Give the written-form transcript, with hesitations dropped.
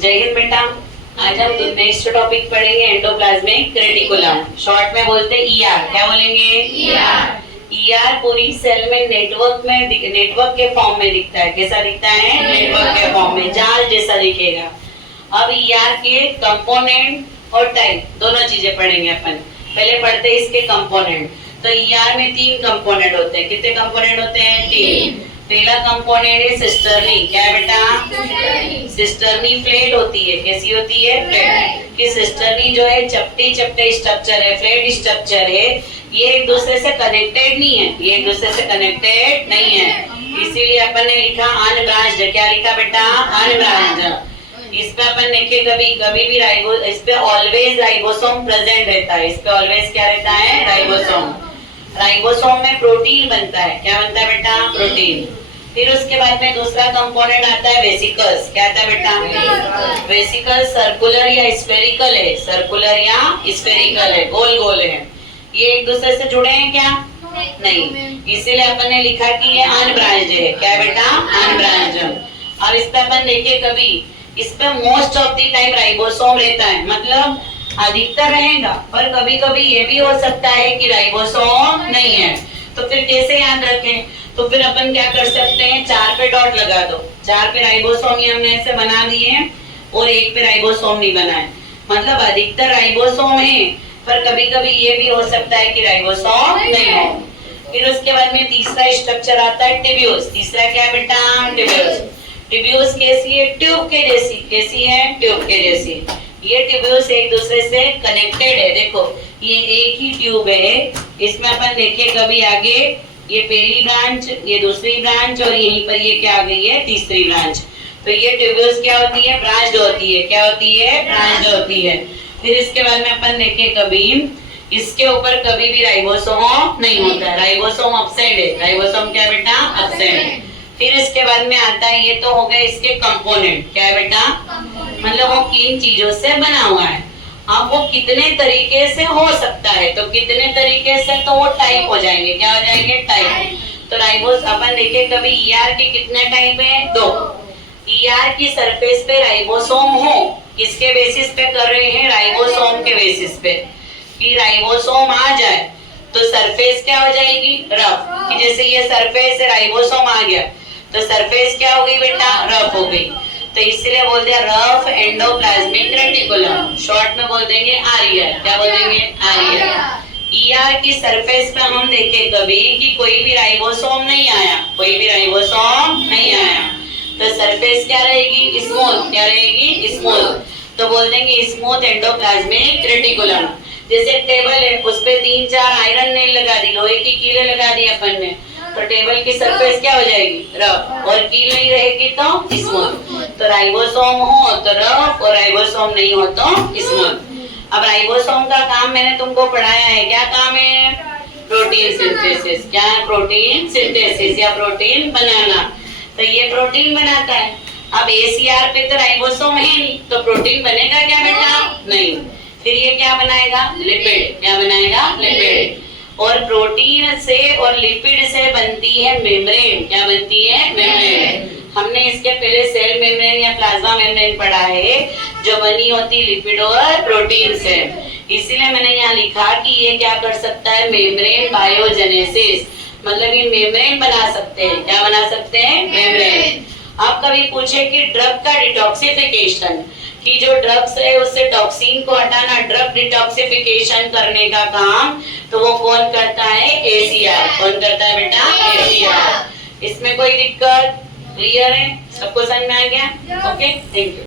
जय हिंद बेटा। आज हम नेक्स्ट टॉपिक पढ़ेंगे एंडोप्लाज्मिक रेटिकुलम, शॉर्ट में बोलते हैं ईआर। क्या बोलेंगे? ईआर पूरी सेल में नेटवर्क के फॉर्म में दिखता है। कैसा दिखता है? नेटवर्क के फॉर्म में, जाल जैसा दिखेगा। अब ईआर के कंपोनेंट और टाइप दोनों चीजें पढ़ेंगे अपन। पहले पढ़ते हैं इसके कंपोनेंट। तो ईआर में 3 कंपोनेंट होते हैं। कितने कंपोनेंट होते हैं? 3। पहला कंपोनेंट है सिस्टर्नी। क्या है बेटा? सिस्टर्नी प्लेट होती है। कैसी होती है? प्लेट। कि सिस्टर्नी जो है चपटे स्ट्रक्चर है, फ्लैट स्ट्रक्चर है। ये एक दूसरे से कनेक्टेड नहीं है, ये एक दूसरे से कनेक्टेड नहीं है। इसीलिए अपन ने लिखा अनब्रांच्ड। क्या लिखा बेटा? अनब्रांच्ड। इस पे अपन देखे कभी भी इस पे ऑलवेज राइबोसोम प्रेजेंट रहता है। इस पे ऑलवेज क्या रहता है? राइबोसोम। राइबोसोम में प्रोटीन बनता है। क्या बनता है बेटा? प्रोटीन। फिर उसके बाद में दूसरा कंपोनेंट आता है वेसिकल्स। क्या आता है बेटा? वेसिकल्स सर्कुलर या स्फेरिकल है। सर्कुलर या स्फेरिकल है, गोल गोल है। ये एक दूसरे से जुड़े हैं क्या? नहीं। इसीलिए अपन ने लिखा कि ये अनब्रांच्ड है। क्या है बेटा? अनब्रांच्ड। और इस पे अपन देखिए कभी इस पे most of the time ribosome रहता है, मतलब अधिकतर रहेगा। पर कभी कभी ये भी हो सकता है कि राइबोसोम नहीं है। तो फिर कैसे याद रखें? तो फिर अपन क्या कर सकते हैं? 4 पे डॉट लगा दो। 4 पे राइबोसोम ही हमने ऐसे बना दिए और 1 पे राइबोसोम नहीं बनाए। मतलब अधिकतर राइबोसोम है, पर कभी कभी ये भी हो सकता है कि राइबोसोम नहीं हो। फिर उसके बाद में तीसरा स्ट्रक्चर आता है टिब्यूल्स। तीसरा क्या बेटा? टिब्यूल्स। टिब्यूल्स कैसी है? ट्यूब के जैसी। कैसी है? ट्यूब के जैसी। ये टिब्यूल्स एक दूसरे से कनेक्टेड है। देखो ये एक ही ट्यूब है। इसमें अपन देखे कभी आगे ये पहली ब्रांच, ये दूसरी ब्रांच और यहीं पर ये क्या आ गई है? तीसरी ब्रांच। तो ये ट्यूब्यूल्स क्या होती है? ब्रांच्ड होती है। क्या होती है? ब्रांच्ड होती है। फिर इसके बाद में अपन देखे कभी इसके ऊपर कभी भी राइबोसोम नहीं होता। राइबोसोम अपसाइड है। राइबोसोम क्या बेटा? अपसाइड। फिर इसके बाद में आता है, ये तो हो गए इसके कंपोनेंट। क्या है बेटा? मतलब वो किन चीजों से बना हुआ है। अब वो कितने तरीके से हो सकता है, तो कितने तरीके से, तो वो टाइप हो जाएंगे। क्या हो जाएंगे? टाइप। तो राइबोस अपन देखे कभी ईआर के कितने टाइप है? 2। ईआर की सरफेस पे राइबोसोम हो, किसके बेसिस पे कर रहे हैं? राइबोसोम के बेसिस पे। कि राइबोसोम आ जाए तो सरफेस क्या हो जाएगी? रफ। कि जैसे ये सरफेस है, राइबोसोम आ गया तो सरफेस क्या हो गई बेटा? रफ हो गई। तो इसलिए बोल दिया रफ एंडोप्लाज्मिक रेटिकुलम। शॉर्ट में बोल देंगे आरईआर। क्या बोल देंगे? आरईआर। ईआर की सरफेस पे हम देखे कभी कि कोई भी राइबोसोम नहीं आया, कोई भी राइबोसोम नहीं आया, तो सरफेस क्या रहेगी? स्मूथ। क्या रहेगी? स्मूथ। तो बोल देंगे स्मूथ एंडोप्लाज्मिक रेटिकुलम। जैसे टेबल है, उस पे 3-4 आयरन नेल लगा दी, लोहे की कीलें लगा दी अपन ने, तो टेबल की सरफेस क्या हो जाएगी? रफ। और कील नहीं रहेगी तो स्मूथ। तो राइबोसोम हो तो रफ और राइबोसोम नहीं हो तो स्मूथ। अब राइबोसोम का काम मैंने तुमको पढ़ाया है। क्या काम है? Protein synthesis. क्या है? प्रोटीन सिंथेसिस या प्रोटीन बनाना। तो ये प्रोटीन बनाता है। अब एसीआर पे तो राइबोसोम है नहीं, तो प्रोटीन बनेगा क्या बेटा? नहीं। फिर ये क्या बनाएगा? लिपिड। क्या बनाएगा? लिपिड। और प्रोटीन से और लिपिड से बनती है मेम्ब्रेन। क्या बनती है? मेम्ब्रेन। हमने इसके पहले सेल मेम्ब्रेन या प्लाज्मा मेम्ब्रेन पढ़ा है, जो बनी होती लिपिड और प्रोटीन से। इसीलिए मैंने यहाँ लिखा कि ये क्या कर सकता है? मेम्ब्रेन बायोजेनेसिस, मतलब ये मेम्ब्रेन बना सकते हैं। क्या बना सकते हैं? मेम्ब्रेन। आप कभी पूछे कि ड्रग का डिटॉक्सिफिकेशन, कि जो ड्रग्स है उससे टॉक्सिन को हटाना, ड्रग डिटॉक्सिफिकेशन करने का काम, तो वो कौन करता है? एसीआर। कौन करता है बेटा? एसीआर। इसमें कोई दिक्कत? क्लियर है? सबको समझ में आ गया? Okay, thank you.